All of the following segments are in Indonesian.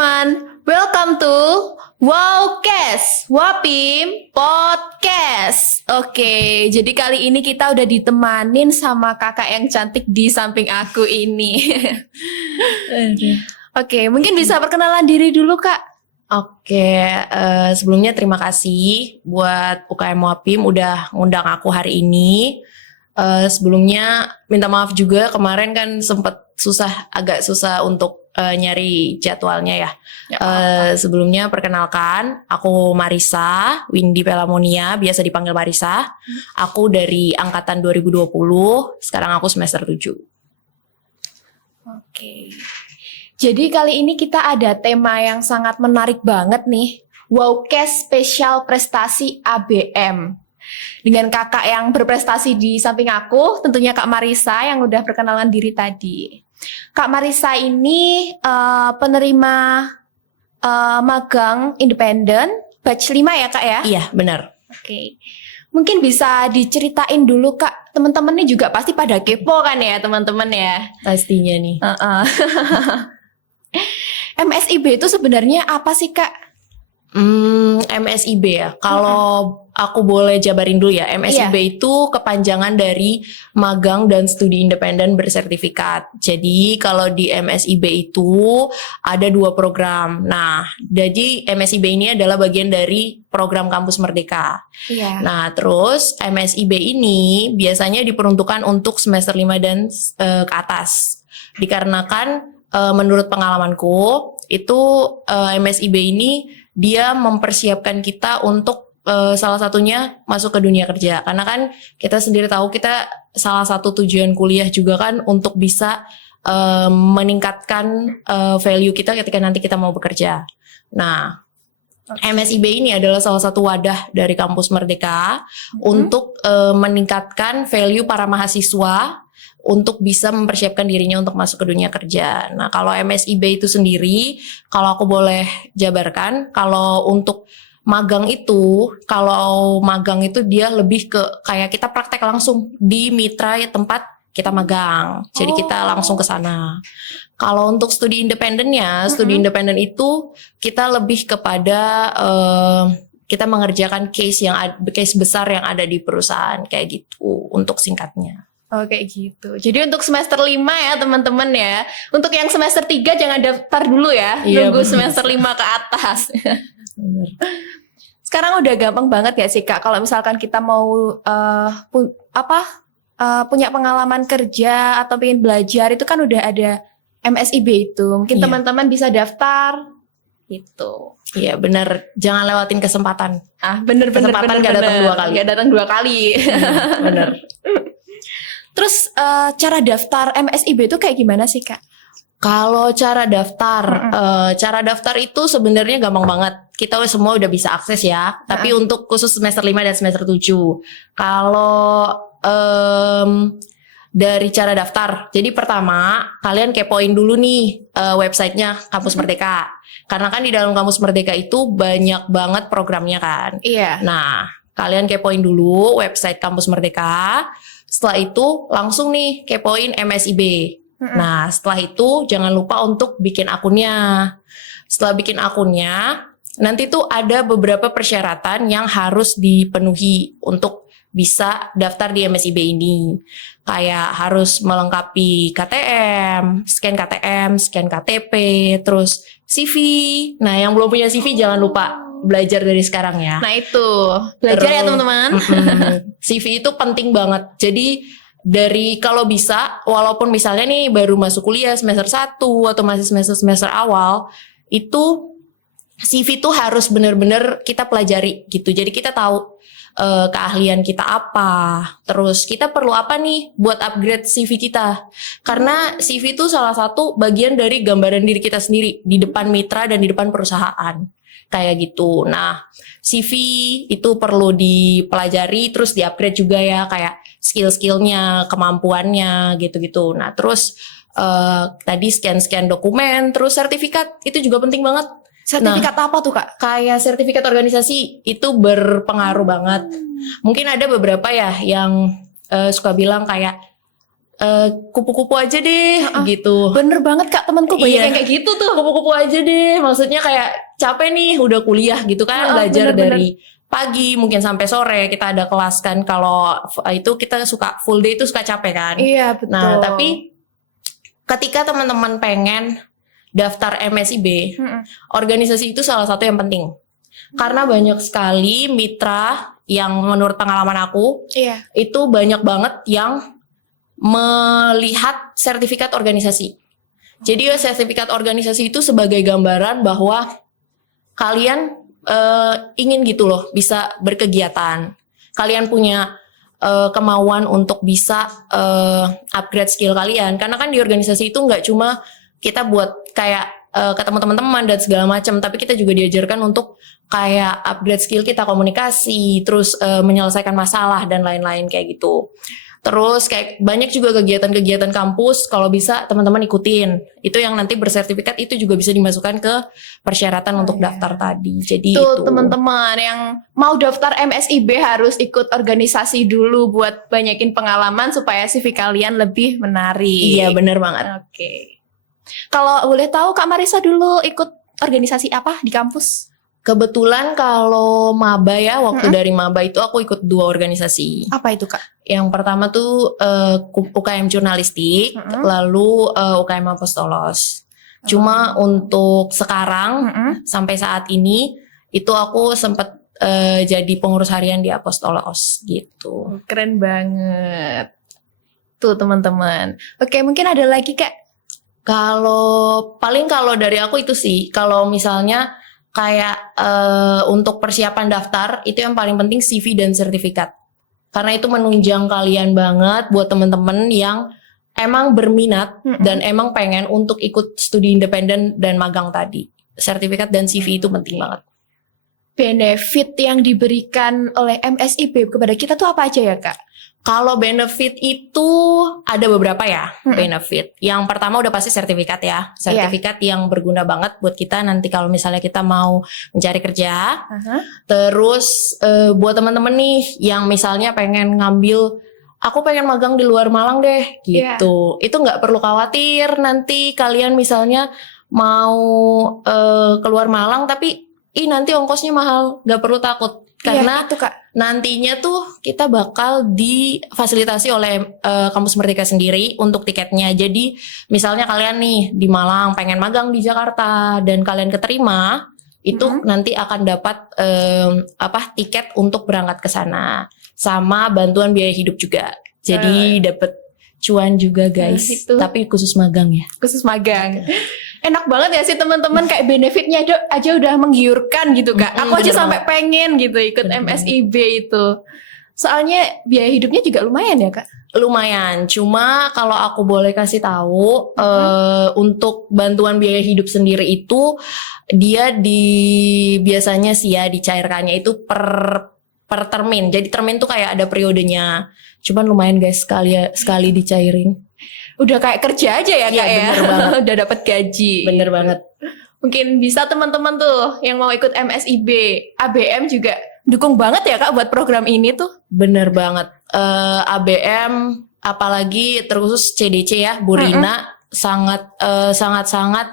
teman-teman, welcome to Wowcast, Wapim Podcast. Oke, jadi kali ini kita udah ditemanin sama kakak yang cantik di samping aku ini. Oke, mungkin bisa perkenalan diri dulu kak. Oke, sebelumnya terima kasih buat UKM Wapim udah ngundang aku hari ini. Sebelumnya minta maaf juga kemarin kan agak susah untuk nyari jadwalnya ya. Sebelumnya perkenalkan, aku Marisa Windy Pelamonia, biasa dipanggil Marisa. Aku dari angkatan 2020, sekarang aku semester 7. Oke. Jadi kali ini kita ada tema yang sangat menarik banget nih. Wowcast Spesial Prestasi ABM. Dengan kakak yang berprestasi di samping aku, tentunya Kak Marisa yang udah perkenalan diri tadi. Kak Marisa ini penerima magang independen batch 5 ya Kak ya? Iya, benar. Oke. Mungkin bisa diceritain dulu Kak, teman-teman ini juga pasti pada kepo kan ya teman-teman ya? Pastinya nih. MSIB itu sebenarnya apa sih Kak? MSIB ya. Kalau aku boleh jabarin dulu ya. MSIB itu kepanjangan dari magang dan studi independen bersertifikat. Jadi kalau di MSIB itu ada 2 program. Nah, jadi MSIB ini adalah bagian dari program Kampus Merdeka. Iya. Nah, terus MSIB ini biasanya diperuntukkan untuk semester 5 dan ke atas. Dikarenakan menurut pengalamanku itu MSIB ini dia mempersiapkan kita untuk salah satunya masuk ke dunia kerja. Karena kan kita sendiri tahu kita salah satu tujuan kuliah juga kan untuk bisa meningkatkan value kita ketika nanti kita mau bekerja. Nah, MSIB ini adalah salah satu wadah dari Kampus Merdeka untuk meningkatkan value para mahasiswa untuk bisa mempersiapkan dirinya untuk masuk ke dunia kerja. Nah, kalau MSIB itu sendiri, kalau aku boleh jabarkan, kalau untuk magang itu dia lebih ke kayak kita praktek langsung di mitra ya tempat kita magang. Jadi kita langsung ke sana. Kalau untuk studi independennya, studi independen itu kita lebih kepada kita mengerjakan case besar yang ada di perusahaan kayak gitu untuk singkatnya. Oh kayak gitu. Jadi untuk semester 5 ya teman-teman ya. Untuk yang semester 3 jangan daftar dulu ya. Iya, nunggu semester 5 ke atas. Bener. Sekarang udah gampang banget ya sih Kak. Kalau misalkan kita mau punya pengalaman kerja atau pengen belajar itu kan udah ada MSIB itu. Mungkin teman-teman bisa daftar gitu. Iya benar, jangan lewatin kesempatan. Bener Kesempatan gak datang 2 kali. Gak datang 2 kali. Bener. Terus cara daftar MSIB itu kayak gimana sih Kak? Kalau cara daftar itu sebenarnya gampang banget. Kita semua udah bisa akses ya. Tapi untuk khusus semester 5 dan semester 7. Kalau dari cara daftar, jadi pertama kalian kepoin dulu nih websitenya Kampus Merdeka. Karena kan di dalam Kampus Merdeka itu banyak banget programnya kan. Iya. Nah, kalian kepoin dulu website Kampus Merdeka. Setelah itu langsung nih kepoin MSIB. Nah setelah itu jangan lupa untuk bikin akunnya. Setelah bikin akunnya, nanti tuh ada beberapa persyaratan yang harus dipenuhi untuk bisa daftar di MSIB ini. Kayak harus melengkapi KTM, scan KTP, terus CV. Nah yang belum punya CV jangan lupa belajar dari sekarang ya. Nah itu belajar ya teman-teman. CV itu penting banget. Jadi dari kalau bisa, walaupun misalnya nih baru masuk kuliah semester 1 atau masih semester awal, itu CV itu harus benar-benar kita pelajari gitu. Jadi kita tahu keahlian kita apa, terus kita perlu apa nih buat upgrade CV kita. Karena CV itu salah satu bagian dari gambaran diri kita sendiri di depan mitra dan di depan perusahaan. Kayak gitu. Nah, CV itu perlu dipelajari, terus di-upgrade juga ya, kayak skill-skillnya, kemampuannya, gitu-gitu. Nah, terus tadi scan-scan dokumen, terus sertifikat, itu juga penting banget. Sertifikat apa tuh Kak? Kayak sertifikat organisasi, itu berpengaruh banget. Mungkin ada beberapa ya yang suka bilang kayak kupu-kupu aja deh gitu. Bener banget Kak, temanku banyak Iya. yang kayak gitu tuh. Kupu-kupu aja deh, maksudnya kayak capek nih udah kuliah gitu kan, belajar bener-bener. dari pagi mungkin sampai sore, kita ada kelas kan, kalau itu kita suka full day itu suka capek kan. Iya betul. Nah tapi ketika teman-teman pengen daftar MSIB, organisasi itu salah satu yang penting. Karena banyak sekali mitra yang menurut pengalaman aku, Iya. itu banyak banget yang melihat sertifikat organisasi. Jadi sertifikat organisasi itu sebagai gambaran bahwa kalian ingin gitu loh bisa berkegiatan. Kalian punya kemauan untuk bisa upgrade skill kalian. Karena kan di organisasi itu nggak cuma kita buat kayak ketemu teman-teman dan segala macam, tapi kita juga diajarkan untuk kayak upgrade skill kita, komunikasi, terus menyelesaikan masalah dan lain-lain kayak gitu. Terus kayak banyak juga kegiatan-kegiatan kampus, kalau bisa teman-teman ikutin. Itu yang nanti bersertifikat itu juga bisa dimasukkan ke persyaratan untuk daftar tadi. Jadi Tuh itu teman-teman yang mau daftar MSIB harus ikut organisasi dulu buat banyakin pengalaman supaya CV kalian lebih menarik. Iya bener banget. Oke. Kalau boleh tahu Kak Marisa dulu ikut organisasi apa di kampus? Kebetulan kalau maba ya, waktu dari maba itu aku ikut 2 organisasi. Apa itu Kak? Yang pertama tuh UKM Jurnalistik, lalu UKM Apostolos. Cuma untuk sekarang sampai saat ini itu aku sempat jadi pengurus harian di Apostolos gitu. Keren banget. Tuh teman-teman. Oke, mungkin ada lagi Kak? Kalau dari aku itu sih, kalau misalnya kayak untuk persiapan daftar itu yang paling penting CV dan sertifikat. Karena itu menunjang kalian banget buat temen-temen yang emang berminat dan emang pengen untuk ikut studi independen dan magang tadi. Sertifikat dan CV itu penting banget. Benefit yang diberikan oleh MSIB kepada kita tuh apa aja ya Kak? Kalau benefit itu ada beberapa ya benefit. Yang pertama udah pasti sertifikat ya. Sertifikat yang berguna banget buat kita nanti kalau misalnya kita mau mencari kerja. Terus buat teman-teman nih yang misalnya pengen ngambil, aku pengen magang di luar Malang deh gitu. Itu nggak perlu khawatir nanti kalian misalnya mau keluar Malang tapi nanti ongkosnya mahal. Nggak perlu takut. Karena itu, Kak. nantinya tuh kita bakal difasilitasi oleh Kampus Merdeka sendiri untuk tiketnya. Jadi misalnya kalian nih di Malang pengen magang di Jakarta dan kalian keterima, itu nanti akan dapat tiket untuk berangkat ke sana, sama bantuan biaya hidup juga. Jadi dapat cuan juga guys. Tapi khusus magang ya. Khusus magang. Enak banget ya sih teman-teman, kayak benefitnya aja udah menggiurkan gitu Kak. Aku aja sampai pengen gitu ikut MSIB itu. Soalnya biaya hidupnya juga lumayan ya Kak. Lumayan, cuma kalau aku boleh kasih tahu untuk bantuan biaya hidup sendiri itu dia biasanya sih ya dicairkannya itu per termin. Jadi termin tuh kayak ada periodenya. Cuman lumayan guys sekali dicairin. Udah kayak kerja aja ya Kak ya. Bener banget. Udah dapat gaji. Bener banget. Mungkin bisa teman-teman tuh yang mau ikut MSIB, ABM juga dukung banget ya Kak buat program ini tuh. Bener banget. ABM apalagi terkhusus CDC ya, Bu Rina sangat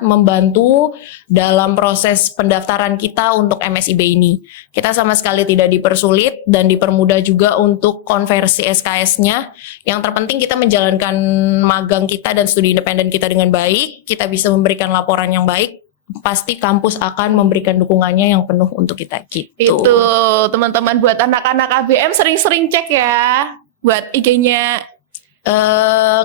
membantu dalam proses pendaftaran kita untuk MSIB ini. Kita sama sekali tidak dipersulit dan dipermudah juga untuk konversi SKS-nya. Yang terpenting kita menjalankan magang kita dan studi independen kita dengan baik, kita bisa memberikan laporan yang baik, pasti kampus akan memberikan dukungannya yang penuh untuk kita gitu. Itu teman-teman buat anak-anak ABM sering-sering cek ya buat IG-nya.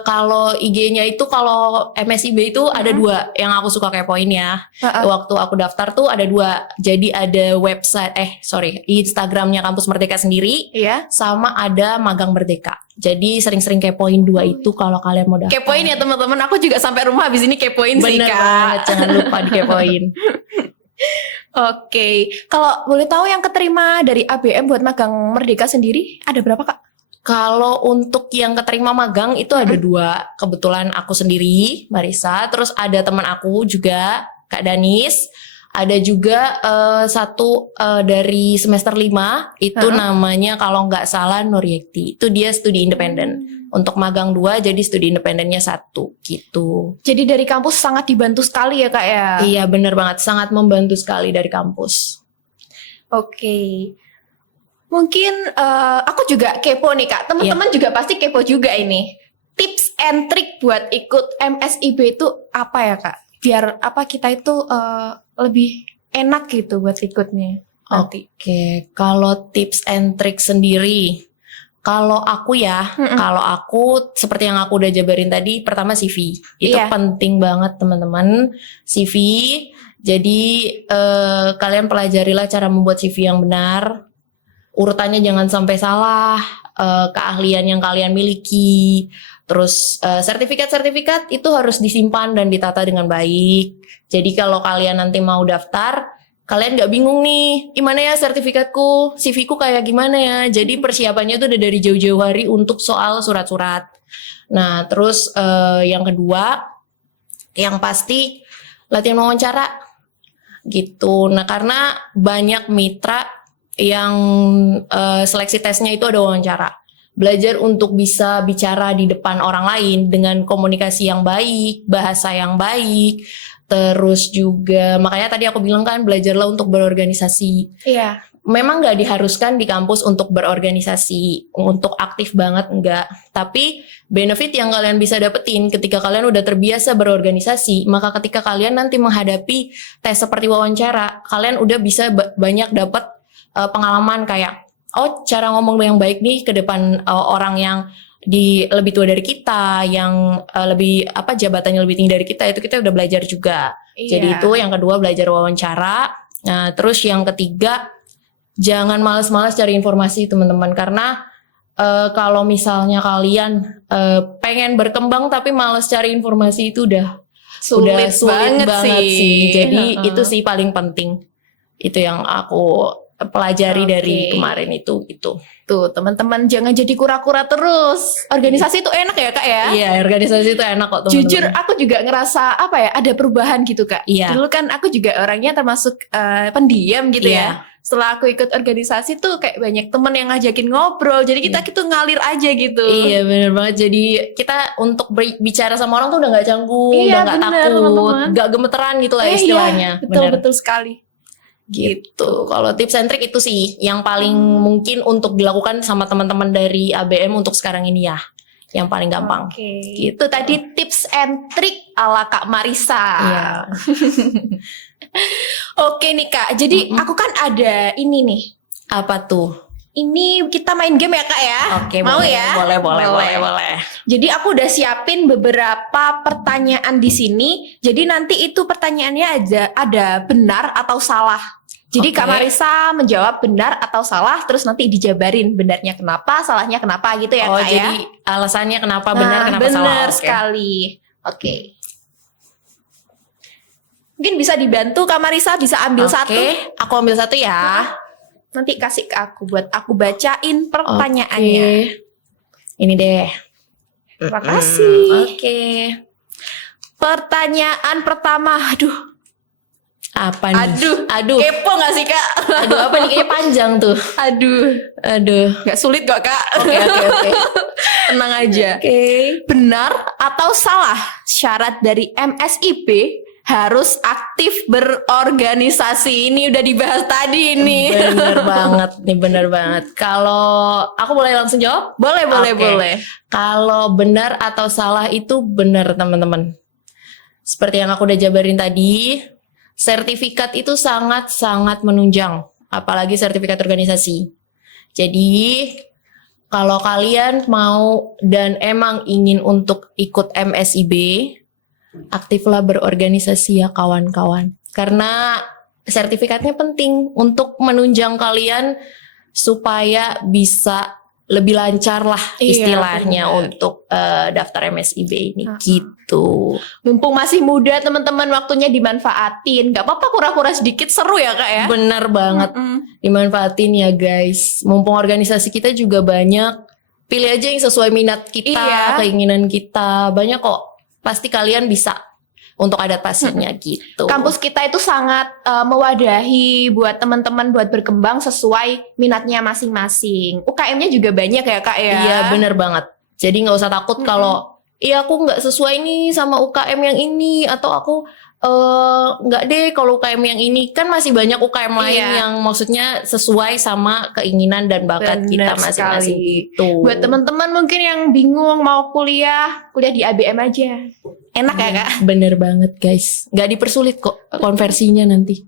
Kalau IG-nya itu kalau MSIB itu ada 2 yang aku suka kepoin ya. Waktu aku daftar tuh ada 2. Jadi ada website Instagramnya Kampus Merdeka sendiri, sama ada Magang Merdeka. Jadi sering-sering kepoin 2 itu kalau kalian mau daftar. Kepoin ya teman-teman, aku juga sampai rumah habis ini kepoin sih Kak. Bener banget, jangan lupa dikepoin. Oke, kalau boleh tahu yang keterima dari ABM buat Magang Merdeka sendiri ada berapa Kak? Kalau untuk yang keterima magang itu ada 2. Kebetulan aku sendiri, Marisa. Terus ada teman aku juga, Kak Danis. Ada juga satu dari semester 5. Itu namanya kalau nggak salah Nuryekti. Itu dia studi independen. Untuk magang 2, jadi studi independennya 1 gitu. Jadi dari kampus sangat dibantu sekali ya Kak ya? Iya bener banget, sangat membantu sekali dari kampus. Oke. Mungkin aku juga kepo nih Kak. Teman-teman juga pasti kepo juga ini. Tips and trick buat ikut MSIB itu apa ya Kak? Biar apa kita itu lebih enak gitu buat ikutnya nanti. Oke, kalau tips and trick sendiri, kalau aku seperti yang aku udah jabarin tadi, pertama CV. Itu Iya. penting banget teman-teman, CV. Jadi kalian pelajarilah cara membuat CV yang benar. Urutannya jangan sampai salah, keahlian yang kalian miliki. Terus sertifikat-sertifikat itu harus disimpan dan ditata dengan baik. Jadi kalau kalian nanti mau daftar, kalian gak bingung nih, gimana ya sertifikatku, CV-ku kayak gimana ya. Jadi persiapannya itu udah dari jauh-jauh hari untuk soal surat-surat. Nah terus yang kedua, yang pasti latihan wawancara gitu. Nah karena banyak mitra yang seleksi tesnya itu ada wawancara. Belajar untuk bisa bicara di depan orang lain dengan komunikasi yang baik, bahasa yang baik. Terus juga makanya tadi aku bilang kan belajarlah untuk berorganisasi. Iya. Memang nggak diharuskan di kampus untuk berorganisasi, untuk aktif banget enggak. Tapi benefit yang kalian bisa dapetin ketika kalian udah terbiasa berorganisasi, maka ketika kalian nanti menghadapi tes seperti wawancara, kalian udah bisa banyak dapat pengalaman kayak cara ngomong yang baik nih ke depan orang yang lebih tua dari kita, yang lebih jabatannya lebih tinggi dari kita, itu kita udah belajar juga. Iya. Jadi itu yang kedua, belajar wawancara. Nah, terus yang ketiga, jangan malas-malas cari informasi teman-teman, karena kalau misalnya kalian pengen berkembang tapi malas cari informasi itu udah sulit banget sih. Jadi itu sih paling penting. Itu yang aku pelajari dari kemarin itu. Tuh teman-teman jangan jadi kura-kura terus. Organisasi itu enak ya Kak ya? Iya, organisasi itu enak kok teman-teman. Jujur aku juga ngerasa ada perubahan gitu Kak. Iya. Dulu kan aku juga orangnya termasuk pendiam gitu Iya. ya. Setelah aku ikut organisasi tuh kayak banyak temen yang ngajakin ngobrol. Jadi kita gitu ngalir aja gitu. Iya bener banget. Jadi kita untuk bicara sama orang tuh udah gak canggung, udah gak bener, takut, teman-teman. gak gemeteran gitu lah istilahnya. Iya, betul sekali. Gitu. Kalau tips and trick itu sih yang paling mungkin untuk dilakukan sama teman-teman dari ABM untuk sekarang ini ya. Yang paling gampang. Gitu. Itu tadi tips and trick ala Kak Marisa. Iya. Oke nih Kak. Jadi aku kan ada ini nih. Apa tuh? Ini kita main game ya Kak ya? Oke, mau boleh, ya? boleh. Jadi aku udah siapin beberapa pertanyaan di sini. Jadi nanti itu pertanyaannya ada benar atau salah. Jadi Kak Marisa menjawab benar atau salah, terus nanti dijabarin benarnya kenapa, salahnya kenapa gitu ya Kak ya? Jadi alasannya kenapa benar, kenapa salah. Benar sekali. Oke. Mungkin bisa dibantu Kak Marisa, bisa ambil satu. Oke, aku ambil satu ya. Nanti kasih ke aku buat aku bacain pertanyaannya. Ini deh. Terima kasih. Oke. Pertanyaan pertama, Apa nih? Aduh. Kepo gak sih Kak? Aduh, apa nih? Kayaknya panjang tuh. Aduh. Gak sulit kok Kak. Oke. Tenang aja. Benar atau salah syarat dari MSIB harus aktif berorganisasi? Ini udah dibahas tadi ini. Bener banget. Kalau aku boleh langsung jawab? Boleh. Kalau benar atau salah itu benar teman-teman. Seperti yang aku udah jabarin tadi, sertifikat itu sangat-sangat menunjang, apalagi sertifikat organisasi. Jadi, kalau kalian mau dan emang ingin untuk ikut MSIB, aktiflah berorganisasi ya kawan-kawan. Karena sertifikatnya penting untuk menunjang kalian supaya bisa lebih lancar lah istilahnya untuk daftar MSIB ini gitu. Mumpung masih muda teman-teman, waktunya dimanfaatin. Gak apa-apa kura-kura sedikit, seru ya Kak ya? Bener banget, dimanfaatin ya guys. Mumpung organisasi kita juga banyak, pilih aja yang sesuai minat kita, keinginan kita. Banyak kok, pasti kalian bisa untuk adaptasinya gitu. Kampus kita itu sangat mewadahi buat teman-teman buat berkembang sesuai minatnya masing-masing. UKM-nya juga banyak ya Kak ya? Iya bener banget. Jadi nggak usah takut kalau iya aku nggak sesuai nih sama UKM yang ini, atau aku nggak deh kalau UKM yang ini. Kan masih banyak UKM lain Iya. yang maksudnya sesuai sama keinginan dan bakat kita Bener masing-masing sekali. gitu. Buat teman-teman mungkin yang bingung mau kuliah di ABM aja. Enak ya Kak? Bener banget guys, nggak dipersulit kok konversinya nanti.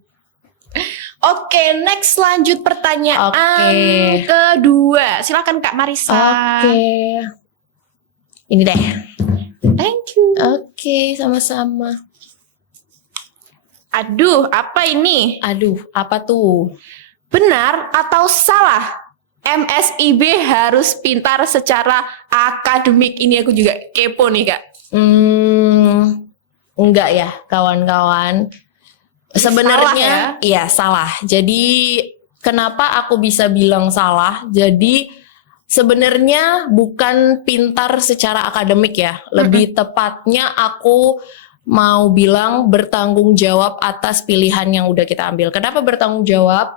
Oke, next lanjut pertanyaan Oke. kedua. Silakan Kak Marisa. Oke, ini deh. Thank you. Oke, sama-sama. Aduh, apa ini? Aduh, apa tuh? Benar atau salah? MSIB harus pintar secara akademik. Ini aku juga kepo nih Kak. Enggak ya, kawan-kawan. Sebenarnya, iya salah. Jadi kenapa aku bisa bilang salah? Jadi sebenarnya bukan pintar secara akademik ya. Lebih tepatnya aku mau bilang bertanggung jawab atas pilihan yang udah kita ambil. Kenapa bertanggung jawab?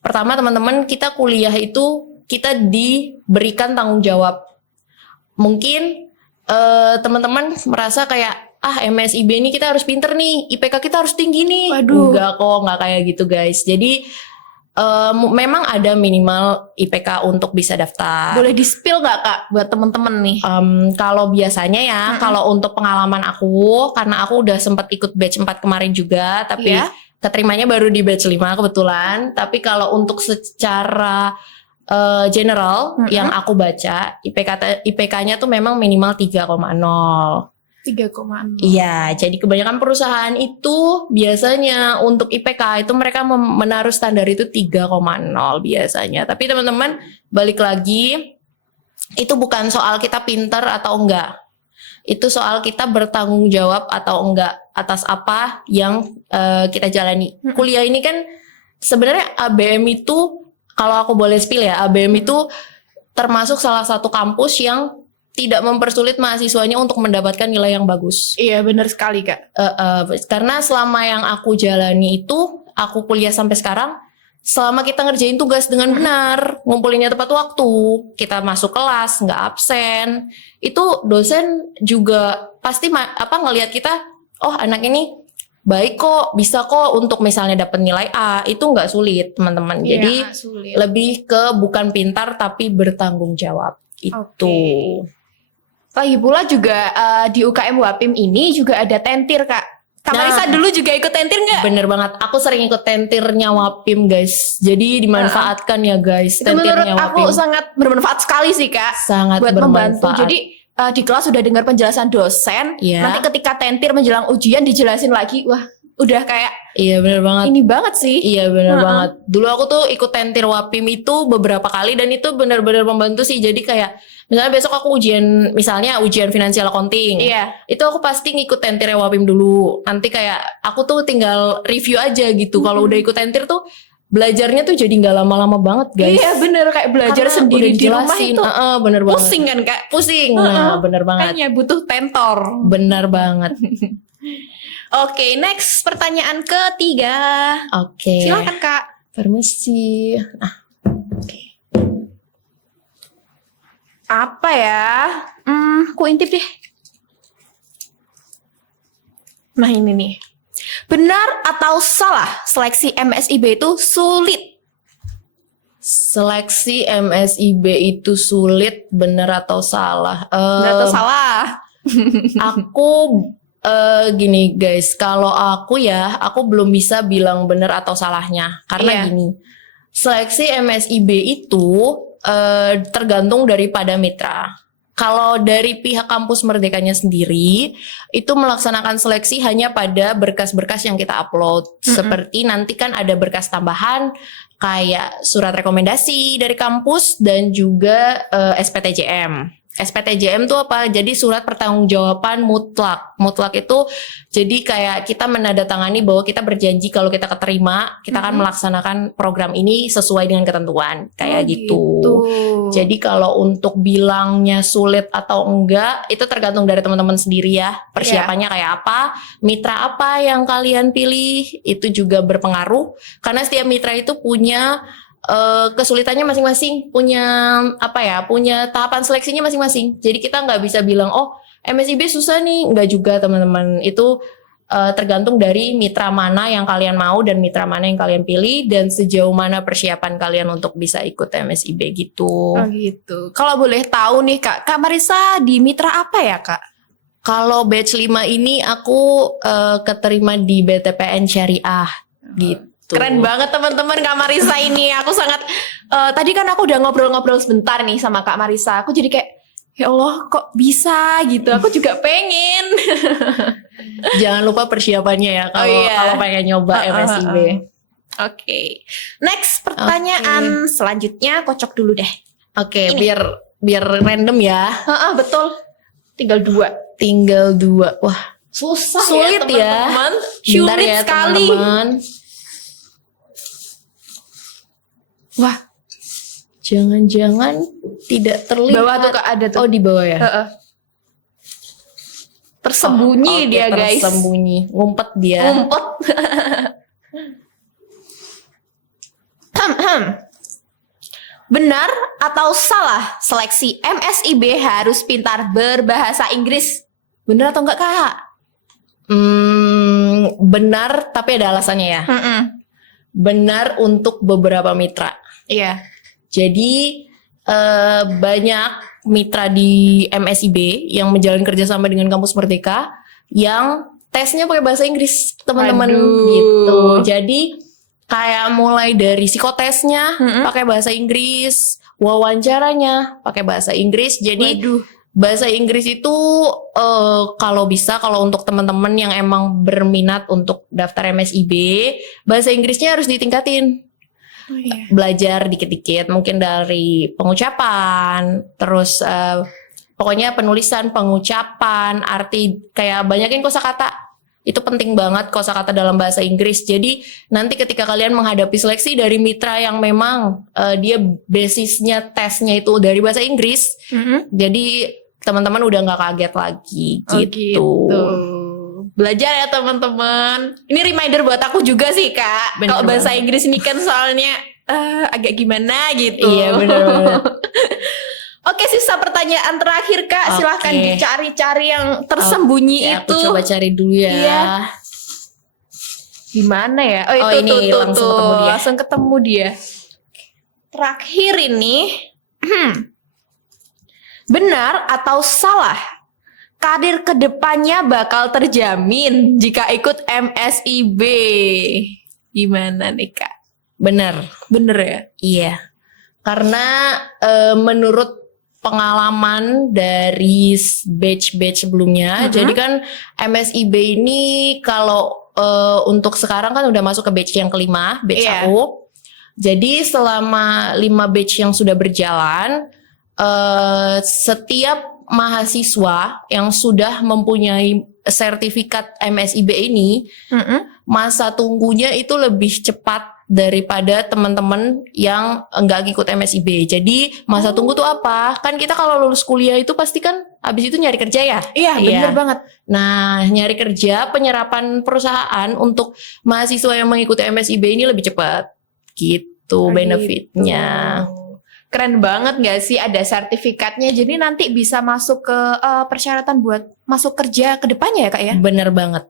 Pertama teman-teman, kita kuliah itu kita diberikan tanggung jawab. Mungkin teman-teman merasa kayak MSIB ini kita harus pinter nih, IPK kita harus tinggi nih. Waduh. Enggak kok, enggak kayak gitu guys. Jadi memang ada minimal IPK untuk bisa daftar. Boleh di-spill nggak Kak buat teman-teman nih? Kalau biasanya ya, kalau untuk pengalaman aku, karena aku udah sempat ikut batch 4 kemarin juga, tapi Iya. keterimanya baru di batch 5 kebetulan. Tapi kalau untuk secara general yang aku baca, IPK-nya tuh memang minimal 3,0. 3,0. Iya, jadi kebanyakan perusahaan itu biasanya untuk IPK itu mereka menaruh standar itu 3,0 biasanya. Tapi teman-teman balik lagi, itu bukan soal kita pinter atau enggak. Itu soal kita bertanggung jawab atau enggak atas apa yang kita jalani. Kuliah ini kan sebenarnya ABM itu, kalau aku boleh spill ya, ABM itu termasuk salah satu kampus yang tidak mempersulit mahasiswanya untuk mendapatkan nilai yang bagus. Iya benar sekali Kak. Karena selama yang aku jalani itu, aku kuliah sampai sekarang, selama kita ngerjain tugas dengan benar, ngumpulinnya tepat waktu, kita masuk kelas, nggak absen, itu dosen juga pasti ngelihat kita, oh anak ini baik kok, bisa kok untuk misalnya dapat nilai A, itu nggak sulit teman-teman. Iya, Jadi nggak sulit. lebih ke bukan pintar tapi bertanggung jawab itu. Oke. Lagi pula juga di UKM Wapim ini juga ada tentir Kak. Kak Nah. Marisa dulu juga ikut tentir nggak? Bener banget, aku sering ikut tentirnya Wapim guys. Jadi dimanfaatkan ya guys, Itu menurut tentirnya aku Wapim. sangat bermanfaat sekali sih Kak. Sangat Buat membantu. bermanfaat. Jadi di kelas sudah dengar penjelasan dosen. Iya. Nanti ketika tentir menjelang ujian dijelasin lagi. Wah udah kayak Iya bener banget. ini banget sih. Iya bener banget. Dulu aku tuh ikut tentir Wapim itu beberapa kali dan itu benar-benar membantu sih. Jadi kayak misalnya besok aku misalnya ujian financial accounting. Iya. Itu aku pasti ngikut tentirnya Wapim dulu. Nanti kayak aku tuh tinggal review aja gitu. Kalau udah ikut tentir tuh belajarnya tuh jadi nggak lama-lama banget guys. Iya bener kayak belajar Karena sendiri udah di rumah dijelasin. itu Bener banget. pusing kan Kak? Pusing. Nah, bener banget. Kayaknya butuh tentor. Bener banget. Oke, next pertanyaan ketiga. Oke. Silakan Kak. Permisi. Apa ya? Ku intip deh. Nah ini nih. Benar atau salah seleksi MSIB itu sulit? Seleksi MSIB itu sulit, bener atau salah? Benar atau salah? Aku gini guys, kalau aku belum bisa bilang bener atau salahnya. Karena Iya. gini, seleksi MSIB itu tergantung daripada mitra. Kalau dari pihak kampus Merdekanya sendiri, itu melaksanakan seleksi hanya pada berkas-berkas yang kita upload. Seperti nanti kan ada berkas tambahan, kayak surat rekomendasi dari kampus dan juga SPTJM. SPTJM itu apa? Jadi surat pertanggungjawaban mutlak. Mutlak itu jadi kayak kita menandatangani bahwa kita berjanji kalau kita keterima, kita akan melaksanakan program ini sesuai dengan ketentuan. Kayak gitu. Jadi kalau untuk bilangnya sulit atau enggak, itu tergantung dari teman-teman sendiri ya. Persiapannya kayak apa, mitra apa yang kalian pilih, itu juga berpengaruh. Karena setiap mitra itu punya kesulitannya masing-masing, punya punya tahapan seleksinya masing-masing. Jadi kita nggak bisa bilang MSIB susah nih, nggak juga teman-teman. Itu tergantung dari mitra mana yang kalian mau dan mitra mana yang kalian pilih dan sejauh mana persiapan kalian untuk bisa ikut MSIB gitu. Oh gitu. Kalau boleh tahu nih Kak Marisa di mitra apa ya Kak? Kalau batch 5 ini aku keterima di BTPN Syariah gitu. Keren banget teman-teman Kak Marisa ini. Aku sangat tadi kan aku udah ngobrol-ngobrol sebentar nih sama Kak Marisa. Aku jadi kayak ya Allah kok bisa gitu. Aku juga pengen. Jangan lupa persiapannya ya kalau pengen nyoba MSIB. Oke. Next pertanyaan selanjutnya kocok dulu deh. Oke, biar random ya. Betul. Tinggal 2. Wah, sulit ya teman-teman. Bentar Sulit ya, sekali. Teman-teman. Wah. Jangan-jangan tidak terlihat. Bawah tuh Kak ada tuh. Oh, di bawah ya. Tersembunyi dia guys. Tersembunyi, ngumpet dia. Ngumpet. Benar atau salah seleksi MSIB harus pintar berbahasa Inggris? Benar atau enggak Kak? Benar, tapi ada alasannya ya. Benar untuk beberapa mitra. Iya. Jadi banyak mitra di MSIB yang menjalin kerjasama dengan Kampus Merdeka yang tesnya pakai bahasa Inggris, teman-teman. Gitu. Jadi kayak mulai dari psikotesnya pakai bahasa Inggris, wawancaranya pakai bahasa Inggris. Jadi bahasa Inggris itu kalau untuk teman-teman yang emang berminat untuk daftar MSIB, bahasa Inggrisnya harus ditingkatin. Belajar dikit-dikit, mungkin dari pengucapan, terus pokoknya penulisan, pengucapan, arti, kayak banyakin kosakata. Itu penting banget kosakata dalam bahasa Inggris. Jadi nanti ketika kalian menghadapi seleksi dari mitra yang memang dia basisnya tesnya itu dari bahasa Inggris, jadi teman-teman udah nggak kaget lagi gitu. Belajar ya teman-teman. Ini reminder buat aku juga sih Kak. Kalau bahasa Inggris ini kan soalnya agak gimana gitu. Iya benar. Oke, sisa pertanyaan terakhir Kak. Silahkan dicari-cari yang tersembunyi itu. Aku coba cari dulu ya. Iya. Gimana ya? Itu langsung ketemu dia. Terakhir ini, benar atau salah? Karir kedepannya bakal terjamin jika ikut MSIB. Gimana nih Kak? Bener ya? Iya. Karena menurut pengalaman dari batch-batch sebelumnya, jadi kan MSIB ini kalau untuk sekarang kan udah masuk ke batch yang kelima, batch aku. Jadi selama 5 batch yang sudah berjalan, setiap mahasiswa yang sudah mempunyai sertifikat MSIB ini, masa tunggunya itu lebih cepat daripada teman-teman yang enggak ikut MSIB. Jadi masa tunggu tuh apa? Kan kita kalau lulus kuliah itu pasti kan habis itu nyari kerja ya? Iya, benar banget. Nah, nyari kerja, penyerapan perusahaan untuk mahasiswa yang mengikuti MSIB ini lebih cepat. Gitu benefitnya. Keren banget gak sih ada sertifikatnya, jadi nanti bisa masuk ke persyaratan buat masuk kerja ke depannya ya Kak ya? Bener banget.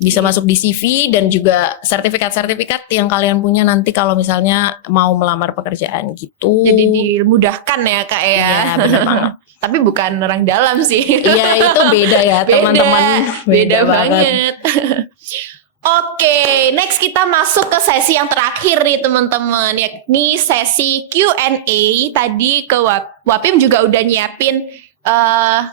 Bisa masuk di CV dan juga sertifikat-sertifikat yang kalian punya nanti kalau misalnya mau melamar pekerjaan gitu. Jadi dimudahkan ya Kak ya? Iya bener banget. Tapi bukan orang dalam sih. Iya itu beda ya teman-teman. Beda banget. Oke, next kita masuk ke sesi yang terakhir nih teman-teman, yakni sesi Q&A. Tadi ke Wapim juga udah nyiapin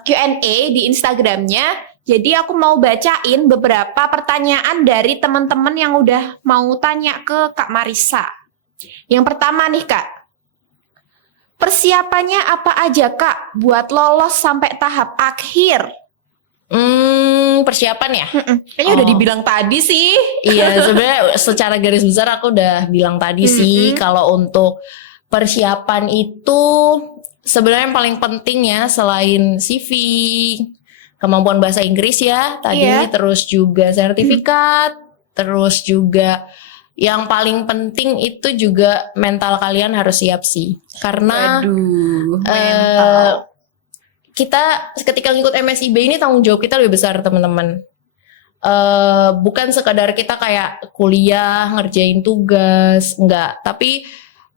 Q&A di Instagramnya. Jadi aku mau bacain beberapa pertanyaan dari teman-teman yang udah mau tanya ke Kak Marisa. Yang pertama nih Kak, persiapannya apa aja Kak buat lolos sampai tahap akhir? Persiapan ya? Kayaknya udah dibilang tadi sih. Iya, sebenarnya secara garis besar aku udah bilang tadi sih. Kalau untuk persiapan itu sebenarnya yang paling penting ya selain CV, kemampuan bahasa Inggris ya tadi, terus juga sertifikat, terus juga yang paling penting itu juga mental kalian harus siap sih. Karena Waduh, eh, mental. kita ketika ngikut MSIB ini tanggung jawab kita lebih besar teman-teman. Bukan sekadar kita kayak kuliah ngerjain tugas, enggak. Tapi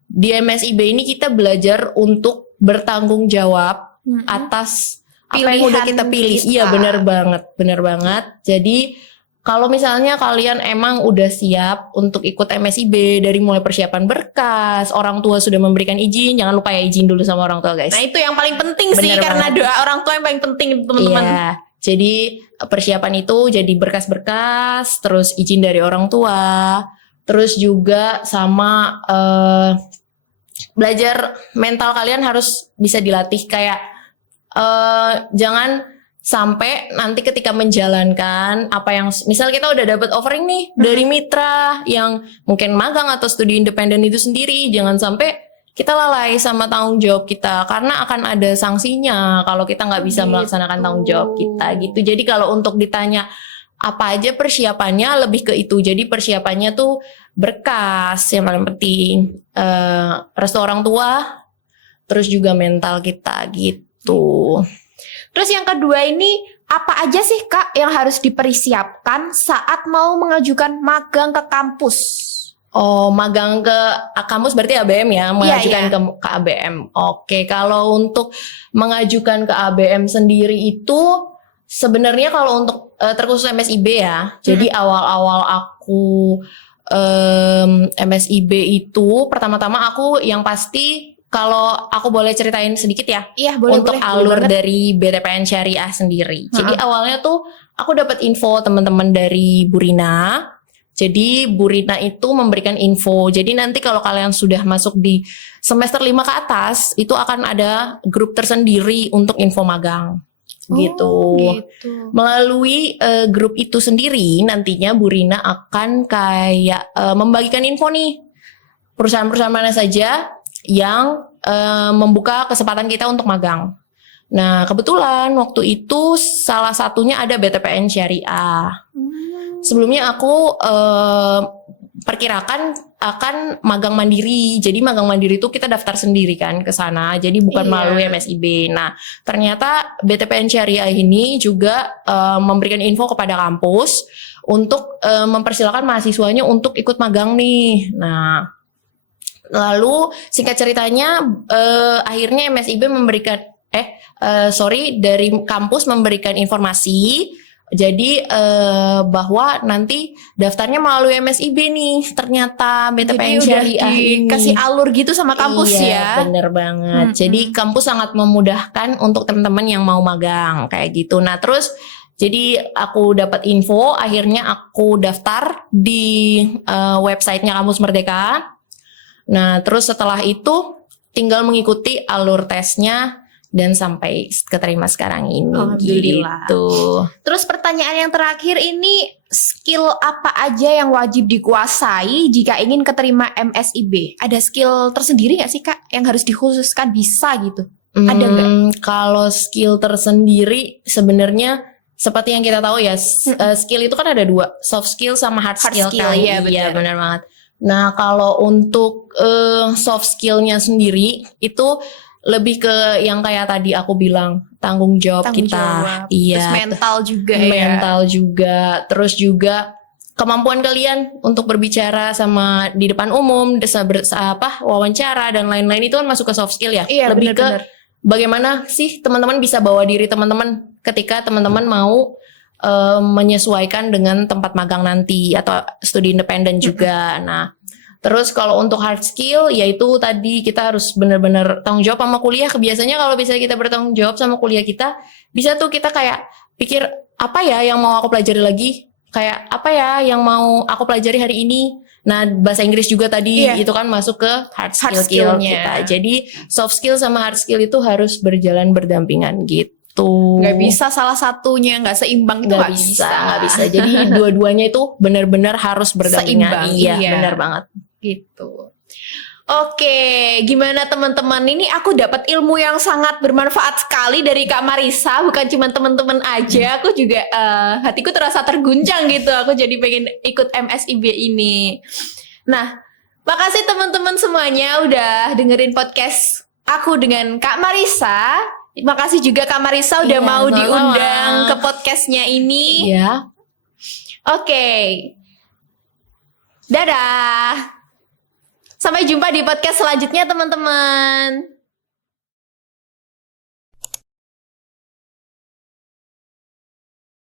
di MSIB ini kita belajar untuk bertanggung jawab atas apa yang udah kita pilih. Kita. Iya benar banget. Jadi kalau misalnya kalian emang udah siap untuk ikut MSIB dari mulai persiapan berkas, orang tua sudah memberikan izin, jangan lupa ya izin dulu sama orang tua guys. Nah itu yang paling penting sih, Bener karena banget. doa orang tua yang paling penting teman-teman. Iya. Jadi persiapan itu jadi berkas-berkas, terus izin dari orang tua, terus juga sama belajar mental kalian harus bisa dilatih kayak jangan sampai nanti ketika menjalankan apa yang misal kita udah dapat offering nih dari mitra yang mungkin magang atau studi independen itu sendiri, jangan sampai kita lalai sama tanggung jawab kita karena akan ada sanksinya kalau kita nggak bisa melaksanakan tanggung jawab kita gitu. Jadi kalau untuk ditanya apa aja persiapannya lebih ke itu. Jadi persiapannya tuh berkas yang paling penting, restu orang tua, terus juga mental kita gitu. Terus yang kedua ini, apa aja sih Kak yang harus dipersiapkan saat mau mengajukan magang ke kampus? Oh, magang ke kampus berarti ABM ya, mengajukan Iya. ke ABM. Oke, kalau untuk mengajukan ke ABM sendiri itu sebenarnya kalau untuk terkhusus MSIB ya. Jadi awal-awal aku MSIB itu pertama-tama aku yang pasti kalau aku boleh ceritain sedikit ya. Iya boleh. Untuk boleh alur banget. dari BTPN Syariah sendiri. Jadi awalnya tuh aku dapat info teman-teman dari Burina. Jadi Burina itu memberikan info. Jadi nanti kalau kalian sudah masuk di semester 5 ke atas, itu akan ada grup tersendiri untuk info magang. Gitu. Melalui grup itu sendiri nantinya Burina akan kayak membagikan info nih. Perusahaan-perusahaan mana saja yang membuka kesempatan kita untuk magang. Nah, kebetulan waktu itu salah satunya ada BTPN Syariah. Sebelumnya aku perkirakan akan magang mandiri. Jadi magang mandiri itu kita daftar sendiri kan ke sana. Jadi bukan melalui MSIB. Nah, ternyata BTPN Syariah ini juga memberikan info kepada kampus untuk mempersilakan mahasiswanya untuk ikut magang nih. Nah, lalu singkat ceritanya akhirnya MSIB memberikan dari kampus memberikan informasi. Jadi bahwa nanti daftarnya melalui MSIB nih ternyata BTPN Syariah ini. Kasih alur gitu sama kampus ya. Bener banget. Jadi kampus sangat memudahkan untuk teman-teman yang mau magang kayak gitu. Nah terus jadi aku dapat info, akhirnya aku daftar di websitenya Kampus Merdeka. Nah terus setelah itu tinggal mengikuti alur tesnya dan sampai keterima sekarang ini. Alhamdulillah. Gitu. Terus pertanyaan yang terakhir ini, skill apa aja yang wajib dikuasai jika ingin keterima MSIB? Ada skill tersendiri nggak sih Kak yang harus dikhususkan bisa gitu? Ada nggak? Kalau skill tersendiri sebenarnya seperti yang kita tahu ya, skill itu kan ada dua, soft skill sama hard skill kan. Iya Benar banget. Nah kalau untuk soft skillnya sendiri itu lebih ke yang kayak tadi aku bilang tanggung jawab kita. Iya. Terus mental juga mental juga, terus juga kemampuan kalian untuk berbicara sama di depan umum, wawancara dan lain-lain itu kan masuk ke soft skill ya. Iya, lebih benar-benar. ke bagaimana sih teman-teman bisa bawa diri teman-teman ketika teman-teman mau menyesuaikan dengan tempat magang nanti atau studi independen juga. Nah, terus kalau untuk hard skill yaitu tadi kita harus benar-benar tanggung jawab sama kuliah. Biasanya kalau bisa kita bertanggung jawab sama kuliah kita, bisa tuh kita kayak pikir apa ya yang mau aku pelajari lagi? Kayak apa ya yang mau aku pelajari hari ini? Nah, bahasa Inggris juga tadi itu kan masuk ke hard skill kita. Jadi soft skill sama hard skill itu harus berjalan berdampingan gitu. Nggak bisa salah satunya nggak seimbang itu nggak bisa. Jadi dua-duanya itu benar-benar harus berdampingan. Seimbang, Iya, benar banget. Gitu. Oke, gimana teman-teman? Ini aku dapat ilmu yang sangat bermanfaat sekali dari Kak Marisa. Bukan cuma teman-teman aja, aku juga hatiku terasa terguncang gitu. Aku jadi pengen ikut MSIB ini. Nah, makasih teman-teman semuanya udah dengerin podcast aku dengan Kak Marissa. Makasih juga Kak Marissa udah Iya, mau sama-sama. diundang ke podcastnya ini. Iya. Oke. Dadah. Sampai jumpa di podcast selanjutnya teman-teman.